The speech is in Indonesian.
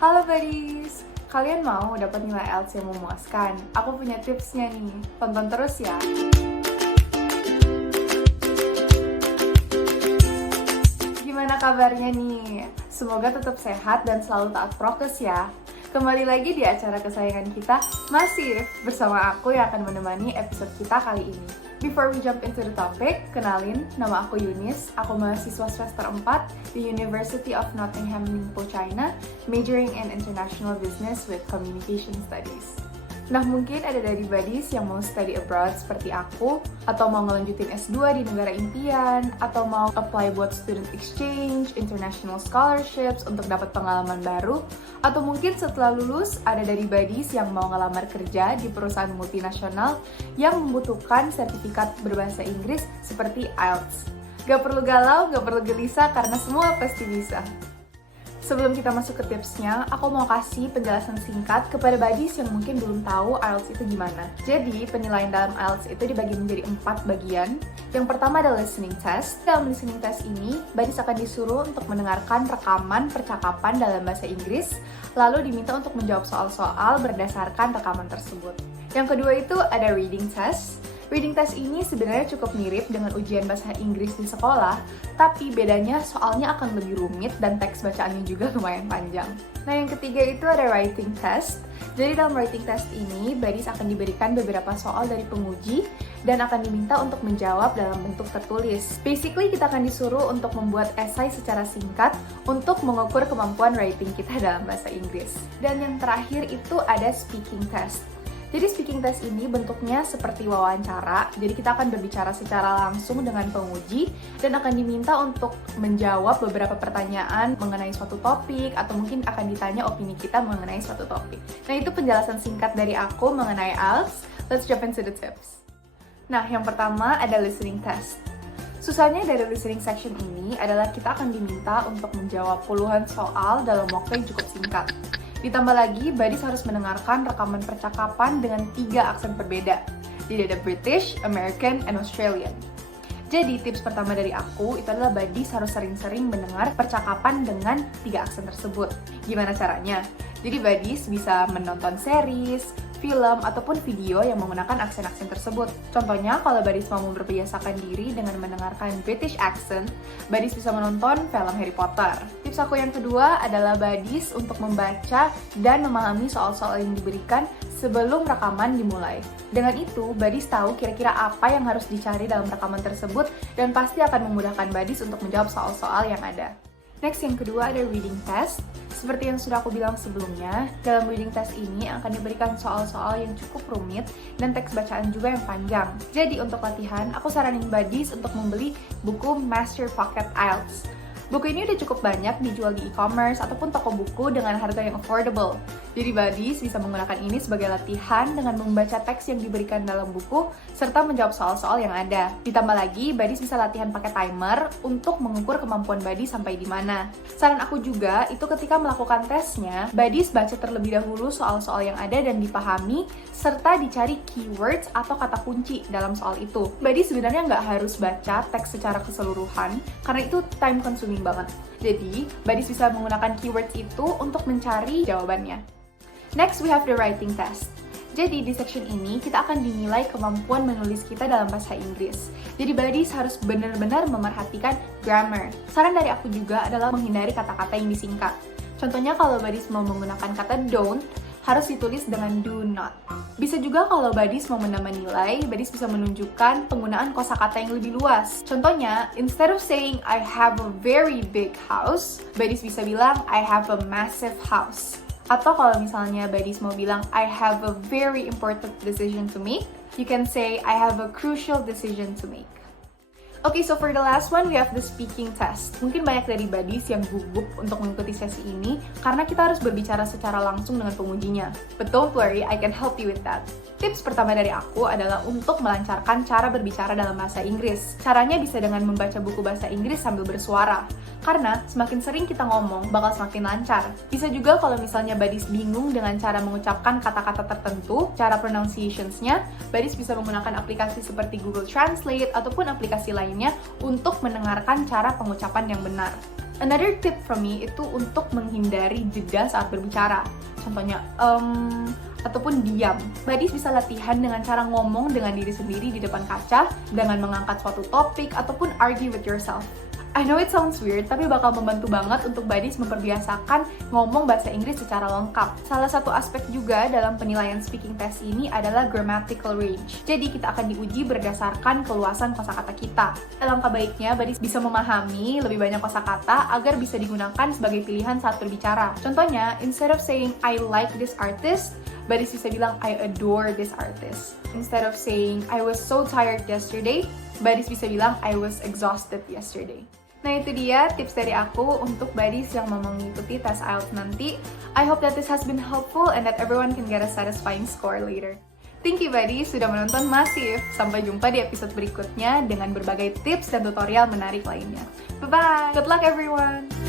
Halo buddies, kalian mau dapat nilai IELTS yang memuaskan? Aku punya tipsnya nih, tonton terus ya. Gimana kabarnya nih? Semoga tetap sehat dan selalu taat prokes ya. Kembali lagi di acara kesayangan kita, Masif, bersama aku yang akan menemani episode kita kali ini. Before we jump into the topic, kenalin, nama aku Yunis, aku mahasiswa semester 4 di University of Nottingham, Ningpo, China, majoring in International Business with Communication Studies. Nah, mungkin ada dari buddies yang mau study abroad seperti aku, atau mau ngelanjutin S2 di negara impian, atau mau apply buat student exchange, international scholarships untuk dapat pengalaman baru, atau mungkin setelah lulus ada dari buddies yang mau ngelamar kerja di perusahaan multinasional yang membutuhkan sertifikat berbahasa Inggris seperti IELTS. Gak perlu galau, gak perlu gelisah karena semua pasti bisa. Sebelum kita masuk ke tipsnya, aku mau kasih penjelasan singkat kepada buddies yang mungkin belum tahu IELTS itu gimana. Jadi, penilaian dalam IELTS itu dibagi menjadi 4 bagian. Yang pertama adalah listening test. Dalam listening test ini, buddies akan disuruh untuk mendengarkan rekaman percakapan dalam bahasa Inggris, lalu diminta untuk menjawab soal-soal berdasarkan rekaman tersebut. Yang kedua itu ada reading test. Reading test ini sebenarnya cukup mirip dengan ujian bahasa Inggris di sekolah, tapi bedanya soalnya akan lebih rumit dan teks bacaannya juga lumayan panjang. Nah, yang ketiga itu ada writing test. Jadi dalam writing test ini, buddies akan diberikan beberapa soal dari penguji dan akan diminta untuk menjawab dalam bentuk tertulis. Basically, kita akan disuruh untuk membuat esai secara singkat untuk mengukur kemampuan writing kita dalam bahasa Inggris. Dan yang terakhir itu ada speaking test. Jadi speaking test ini bentuknya seperti wawancara, jadi kita akan berbicara secara langsung dengan penguji dan akan diminta untuk menjawab beberapa pertanyaan mengenai suatu topik atau mungkin akan ditanya opini kita mengenai suatu topik. Nah, itu penjelasan singkat dari aku mengenai IELTS. Let's jump into the tips. Nah, yang pertama ada listening test. Susahnya dari listening section ini adalah kita akan diminta untuk menjawab puluhan soal dalam waktu yang cukup singkat. Ditambah lagi, buddies harus mendengarkan rekaman percakapan dengan 3 aksen berbeda. Jadi ada British, American, and Australian. Jadi tips pertama dari aku itu adalah buddies harus sering-sering mendengar percakapan dengan 3 aksen tersebut. Gimana caranya? Jadi buddies bisa menonton series, film, ataupun video yang menggunakan aksen-aksen tersebut. Contohnya, kalau buddies mau memperbiasakan diri dengan mendengarkan British accent, buddies bisa menonton film Harry Potter. Tips aku yang kedua adalah buddies untuk membaca dan memahami soal-soal yang diberikan sebelum rekaman dimulai. Dengan itu, buddies tahu kira-kira apa yang harus dicari dalam rekaman tersebut dan pasti akan memudahkan buddies untuk menjawab soal-soal yang ada. Next, yang kedua ada reading test. Seperti yang sudah aku bilang sebelumnya, dalam reading test ini akan diberikan soal-soal yang cukup rumit dan teks bacaan juga yang panjang. Jadi untuk latihan, aku saranin buddies untuk membeli buku Master Pocket IELTS. Buku ini udah cukup banyak dijual di e-commerce ataupun toko buku dengan harga yang affordable. Jadi buddies bisa menggunakan ini sebagai latihan dengan membaca teks yang diberikan dalam buku serta menjawab soal-soal yang ada. Ditambah lagi, buddies bisa latihan pakai timer untuk mengukur kemampuan buddies sampai di mana. Saran aku juga itu ketika melakukan tesnya, buddies baca terlebih dahulu soal-soal yang ada dan dipahami serta dicari keywords atau kata kunci dalam soal itu. Buddies sebenarnya nggak harus baca teks secara keseluruhan karena itu time consuming banget. Jadi, buddies bisa menggunakan keywords itu untuk mencari jawabannya. Next, we have the writing test. Jadi, di section ini kita akan dinilai kemampuan menulis kita dalam bahasa Inggris. Jadi, buddies harus benar-benar memerhatikan grammar. Saran dari aku juga adalah menghindari kata-kata yang disingkat. Contohnya, kalau buddies mau menggunakan kata don't, harus ditulis dengan do not. Bisa juga kalau buddies mau menambah nilai, buddies bisa menunjukkan penggunaan kosakata yang lebih luas. Contohnya, instead of saying I have a very big house, buddies bisa bilang I have a massive house. Atau kalau misalnya buddies mau bilang I have a very important decision to make, you can say I have a crucial decision to make. Okay, so for the last one, we have the speaking test. Mungkin banyak dari buddies yang gugup untuk mengikuti sesi ini karena kita harus berbicara secara langsung dengan pengujinya. But don't worry, I can help you with that. Tips pertama dari aku adalah untuk melancarkan cara berbicara dalam bahasa Inggris. Caranya bisa dengan membaca buku bahasa Inggris sambil bersuara. Karena semakin sering kita ngomong, bakal semakin lancar. Bisa juga kalau misalnya buddies bingung dengan cara mengucapkan kata-kata tertentu, cara pronunciationsnya, buddies bisa menggunakan aplikasi seperti Google Translate ataupun aplikasi lain lainnya untuk mendengarkan cara pengucapan yang benar. Another tip from me itu untuk menghindari jeda saat berbicara. Contohnya, ataupun diam. Buddies bisa latihan dengan cara ngomong dengan diri sendiri di depan kaca, dengan mengangkat suatu topik, ataupun argue with yourself. I know it sounds weird, tapi bakal membantu banget untuk buddies memperbiasakan ngomong bahasa Inggris secara lengkap. Salah satu aspek juga dalam penilaian speaking test ini adalah grammatical range. Jadi kita akan diuji berdasarkan keluasan kosakata kita. Alangkah baiknya buddies bisa memahami lebih banyak kosakata agar bisa digunakan sebagai pilihan saat berbicara. Contohnya, instead of saying I like this artist, buddies bisa bilang I adore this artist. Instead of saying I was so tired yesterday, buddies bisa bilang I was exhausted yesterday. Nah itu dia tips dari aku untuk buddies yang mau mengikuti tes IELTS nanti. I hope that this has been helpful and that everyone can get a satisfying score later. Thank you buddies sudah menonton Masif. Sampai jumpa di episode berikutnya dengan berbagai tips dan tutorial menarik lainnya. Bye-bye! Good luck everyone!